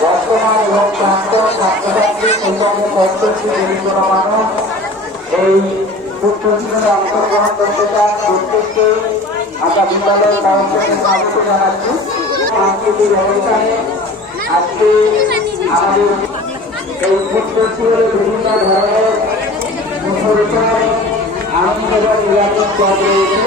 বর্তমান এবং প্রাক্তন ছাত্রছাত্রী এবং প্রত্যেকটি মানুষ এই পুত্রশীলের অংশগ্রহণ করতে চান। প্রত্যেককে আমরা বিদ্যালয়ের কর্মসূচির স্বাগত জানাচ্ছি। সাংস্কৃতিক অনুষ্ঠানে আজকে আমাদের এই পুত্রশীলের বিভিন্ন ধরনের মুখোরিতায় আনন্দ এবং নিরাপদ পথ রয়েছে।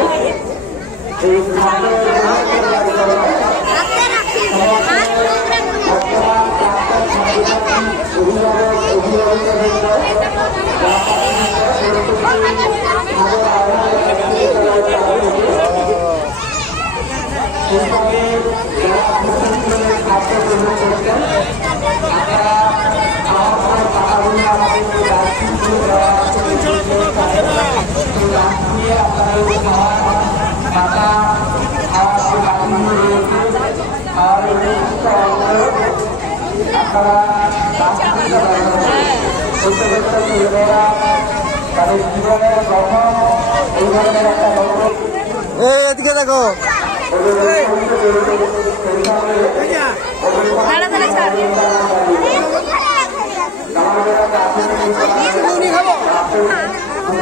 এই এদিকে দেখো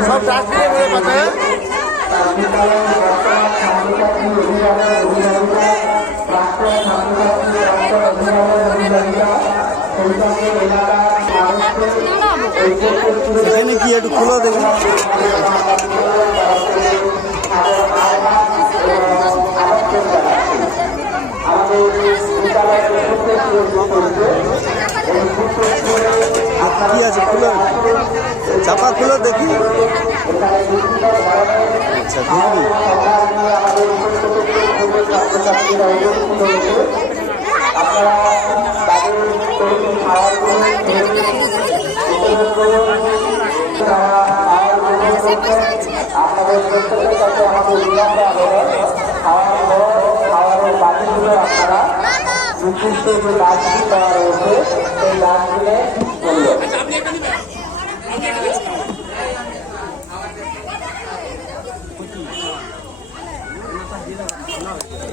সব ডাস্টবিনে পাচ্ছে। এখানে কি একটু খুলো দেখুন। কি আছে খুলো, চাপা খুলো দেখি। আচ্ছা দেখবি খাবারের বাকিগুলো আপনারা নির্দিষ্ট যে লাঞ্চটি দেওয়া রয়েছে সেই লাঞ্চগুলো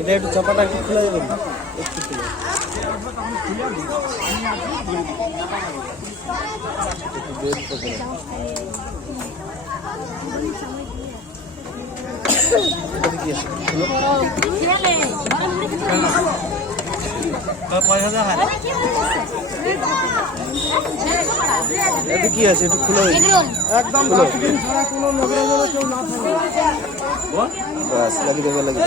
এটা একটু চাপাটা একটু খোলা যাবে না? একটু খুলে কি আছে একটু খুলে একদম বাস লাগিয়ে দেবে লাগে।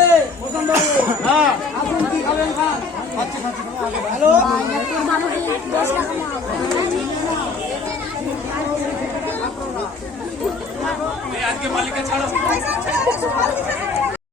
আজকে মালিকের ছাড়ো